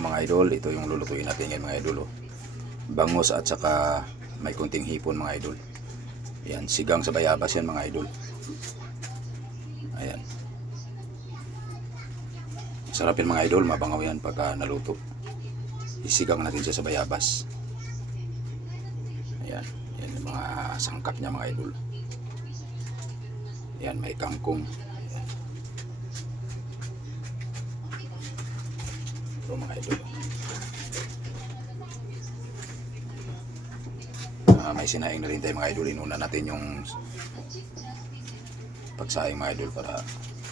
Mga idol, ito yung lulutuin natin ngayon mga idol. Bangus at saka may kunting hipon mga idol. Ayan, sigang sa bayabas yan mga idol. Ayan. Sarap yan mga idol, mabangaw yan pagka naluto. Isigang natin siya sa bayabas. Ayan, yan yung mga sangkap niya mga idol. Ayan, may kangkong. Ayan. Ito mga idol. May sinaing na rin tayo mga idol. Inuna natin yung pagsaing mga idol para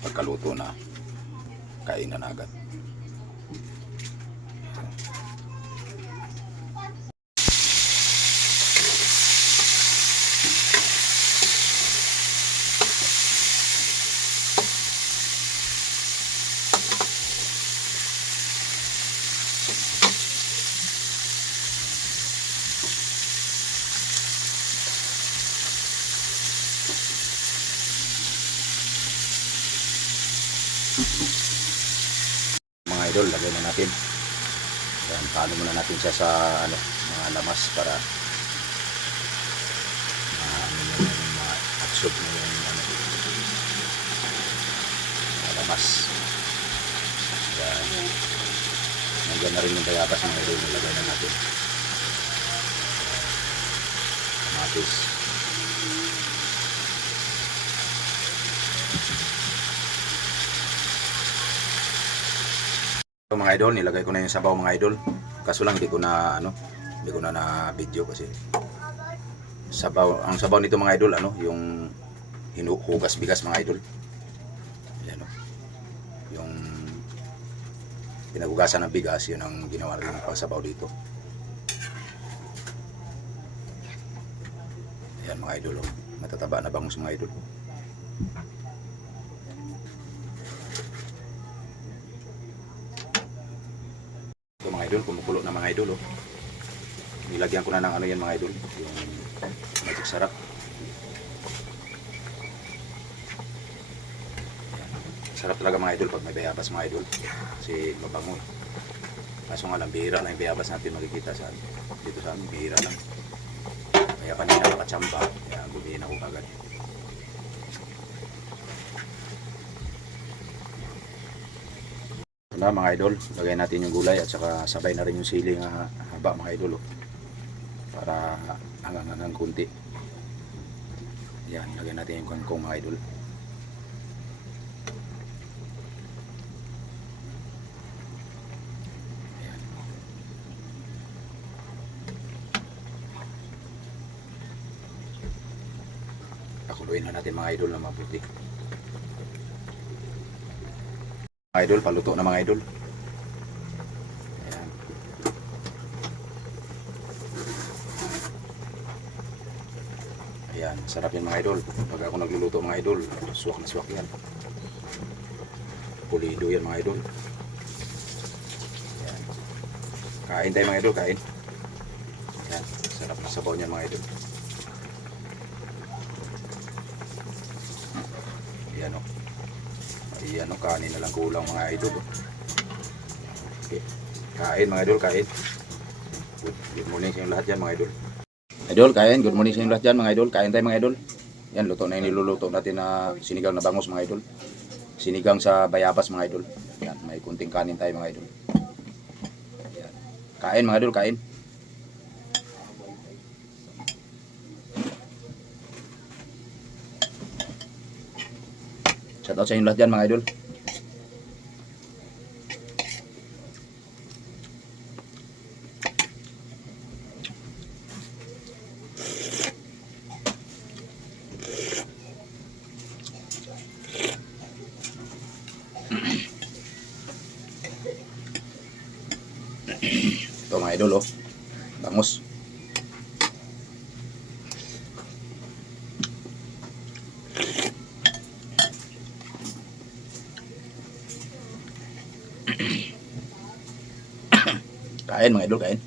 pagkaluto na kainan agad. Mga idol, lagay na natin. Yan, paano muna natin siya sa mga lamas para ma-absorb na yung mga lamas. Yan. Nandiyan na rin yung bayabas mga idol, nilagay na natin. Kamatis. Mga idol, nilagay ko na yung sabaw mga idol. Kaso lang hindi ko na video kasi ang sabaw nito mga idol yung hinuhugas bigas mga idol. Ayan, yung pinagugasan ng bigas, yun ang ginawa rin ng pagsabaw dito. Ayan mga idol, matataba na bangus mga idol. Mga idol, kumukulo na mga idol. Nilagyan ko na ng yan mga idol, yung magic sarap. Sarap talaga mga idol pag may bayabas mga idol, kasi mabango. Kaso nga lang, bihira lang yung bayabas natin makikita dito sa amin, bihira lang. Kaya kanina nakachamba, kaya gumihin ako agad. Na mga idol, lagay natin yung gulay at saka sabay na rin yung sili nga haba mga idol para hangang-hangang kunti. Yan, lagay natin yung kangkong mga idol. Yan. Pakuluin na natin mga idol na mabuti. Mga idol, paluto na mga idol. Ayan. Ayan, sarap yan mga idol. Pag ako nagluluto mga idol, suwak na suwak yan. Pulido yan mga idol. Ayan. Kain tayo mga idol, kain. Ayan, sarap na sabaw niyan mga idol. Ayan o. Ayan o, kanin na lang kulang mga idol. Okay. Kain mga idol, kain. Good morning sa inyo lahat yan mga idol. Idol, kain. Good morning sa inyo lahat yan mga idol. Kain tayo mga idol. Yan, luto na yung niluluto natin na sinigang na bangus mga idol. Sinigang sa bayabas mga idol. Yan, may kunting kanin tayo mga idol. Yan. Kain mga idol, kain. Shoutout sa inyo lahat dyan mga idol. Ito mga idol bangus. Kain mga idol, kain.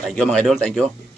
Thank you mga idol, thank you.